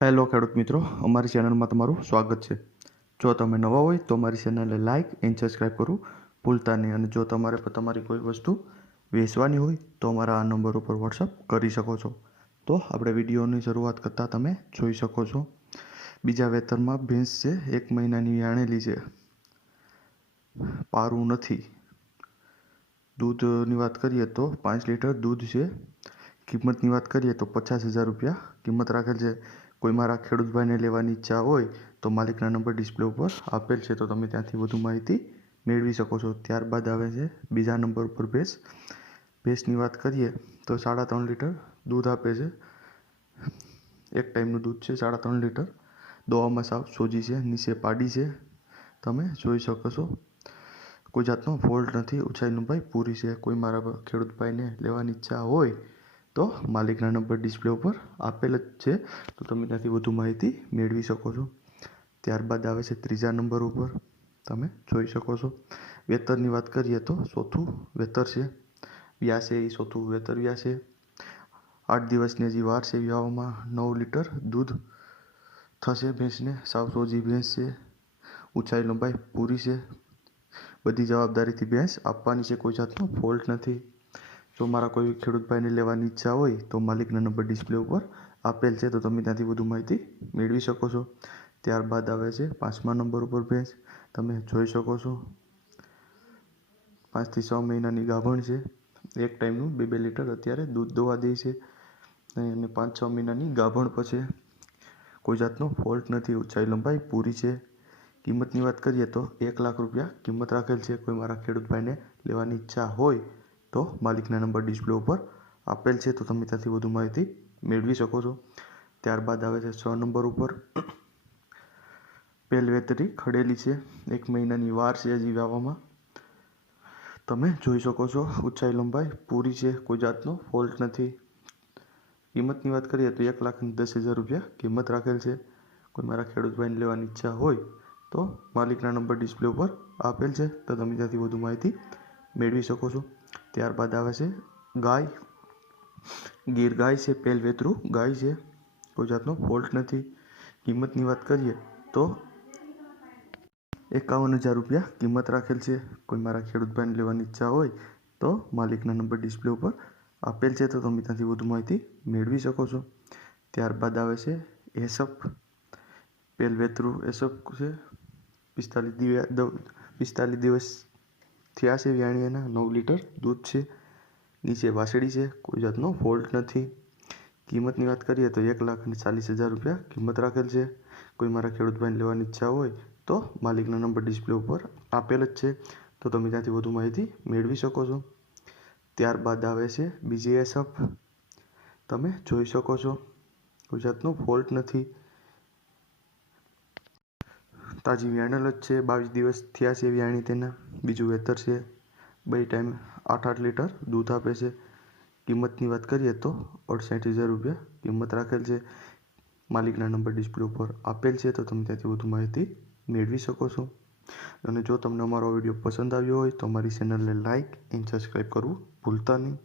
Hello ખેડૂત મિત્રો, અમારી ચેનલમાં તમારું સ્વાગત છે. જો તમે નવા હોય તો અમારી ચેનલને લાઇક એન્ડ સબસ્ક્રાઈબ કરવું ભૂલતા નહીં. અને જો તમારે તમારી કોઈ વસ્તુ વેચવાની હોય તો અમારા આ નંબર ઉપર વોટ્સઅપ કરી શકો છો. તો આપણે વિડીયોની શરૂઆત કરતાં તમે જોઈ શકો છો. બીજા વેતરમાં ભેંસ છે, 1 મહિનાની આણેલી છે, પારું નથી. દૂધની વાત કરીએ તો 5 લીટર દૂધ છે. કિંમતની વાત કરીએ તો 50,000 રૂપિયા કિંમત રાખેલ છે. કોઈ મારા ખેડૂત ભાઈને લેવાની ઈચ્છા હોય તો માલિકના નંબર ડિસ્પ્લે ઉપર આપેલ છે, તો તમે ત્યાંથી વધુ માહિતી મેળવી શકો છો. ત્યારબાદ આવે છે બીજા નંબર ઉપર ભેંસની વાત કરીએ તો 3.5 લીટર દૂધ આપે છે. એક ટાઈમનું દૂધ છે, 3.5 લીટર. દોવામાં સાવ સોજી છે, નીચે પાડી છે, તમે જોઈ શકો છો. કોઈ જાતનો ફોલ્ટ નથી, ઊંચાઈ લંબાઈ પૂરી છે. કોઈ મારા ખેડૂત ભાઈને લેવાની ઈચ્છા હોય તો માલિકના નંબર ડિસ્પ્લે ઉપર આપેલ જ છે, તો તમે ત્યાંથી વધુ માહિતી મેળવી શકો છો. ત્યારબાદ આવે છે ત્રીજા નંબર ઉપર, તમે જોઈ શકો છો. વેતરની વાત કરીએ તો ચોથું વેતર છે. વ્યાસે એ ચોથું વેતર વ્યાસે. 8 દિવસની હજી વાર છે વ્યાવામાં. 9 લીટર દૂધ થશે ભેંસને. સાવ સોજી ભેંસ છે, ઊંચાઈ લંબાઈ પૂરી છે. બધી જવાબદારીથી ભેંસ આપવાની છે, કોઈ જાતનો ફોલ્ટ નથી. જો મારા કોઈ ખેડૂત ભાઈને લેવાની ઈચ્છા હોય તો માલિકના નંબર ડિસ્પ્લે ઉપર આપેલ છે, તો તમે ત્યાંથી વધુ માહિતી મેળવી શકો છો. ત્યારબાદ આવે છે 5મા નંબર ઉપર ભેંસ, તમે જોઈ શકો છો. 5 થી 6 મહિનાની ગાભણ છે. એક ટાઈમનું 2 લીટર અત્યારે દૂધ દોવા દે છે અને 5-6 મહિનાની ગાભણ પછી કોઈ જાતનો ફોલ્ટ નથી, ઊંચાઈ લંબાઈ પૂરી છે. કિંમતની વાત કરીએ તો 1 લાખ રૂપિયા કિંમત રાખેલ છે. કોઈ મારા ખેડૂત ભાઈને લેવાની ઈચ્છા હોય તો માલિકના નંબર ડિસ્પ્લે ઉપર આપેલ છે, તો તમે ત્યાંથી વધુ માહિતી મેળવી શકો છો. ત્યારબાદ આવે છે 6 નંબર ઉપર પહેલ વેતરી ખડેલી છે. 1 મહિનાની વાર છે હજી વાવવામાં, તમે જોઈ શકો છો. ઊંચાઈ લંબાઈ પૂરી છે, કોઈ જાતનો ફોલ્ટ નથી. કિંમતની વાત કરીએ તો 1,10,000 રૂપિયા કિંમત રાખેલ છે. કોઈ મારા ખેડૂત ભાઈને લેવાની ઈચ્છા હોય તો માલિકના નંબર ડિસ્પ્લે ઉપર આપેલ છે, તો તમે ત્યાંથી વધુ માહિતી મેળવી શકો છો. ત્યારબાદ આવે છે ગાય. ગીર ગાય છે, પહેલ વેતરું ગાય છે, કોઈ જાતનો ફોલ્ટ નથી. કિંમતની વાત કરીએ તો 51,000 રૂપિયા કિંમત રાખેલ છે. કોઈ મારા ખેડૂત ભાઈને લેવાની ઈચ્છા હોય તો માલિકના નંબર ડિસ્પ્લે ઉપર આપેલ છે, તો તમે ત્યાંથી વધુ માહિતી મેળવી શકો છો. ત્યારબાદ આવે છે એસપ. પહેલ વેતરું એસપ છે. 45 દિવસ થયા છે વ્યાણી એના. 9 લીટર દૂધ છે. નીચે વાસળી છે, કોઈ જાતનો ફોલ્ટ નથી. કિંમતની વાત કરીએ તો 1,40,000 રૂપિયા કિંમત રાખેલ છે. કોઈ મારા ખેડૂત ભાઈને લેવાની ઈચ્છા હોય તો માલિકના નંબર ડિસ્પ્લે ઉપર આપેલ જ છે, તો તમે ત્યાંથી વધુ માહિતી મેળવી શકો છો. ત્યારબાદ આવે છે બીજી એસપ, તમે જોઈ શકો છો. કોઈ જાતનો ફોલ્ટ નથી. તાજી વ્યાણેલ જ છે. 22 દિવસ થયા છે વ્યાણી તેના. બીજું વેતર છે. 2 ટાઈમ 8 લીટર દૂધ આપે છે. કિંમતની વાત કરીએ તો 68,000 રૂપિયા કિંમત રાખેલ છે. માલિકના નંબર ડિસ્પ્લે ઉપર આપેલ છે, તો તમે ત્યાંથી વધુ માહિતી મેળવી શકો છો. અને જો તમને અમારો વિડીયો પસંદ આવ્યો હોય તો અમારી ચેનલને લાઇક એન્ડ સબસ્ક્રાઈબ કરવું ભૂલતા નહીં.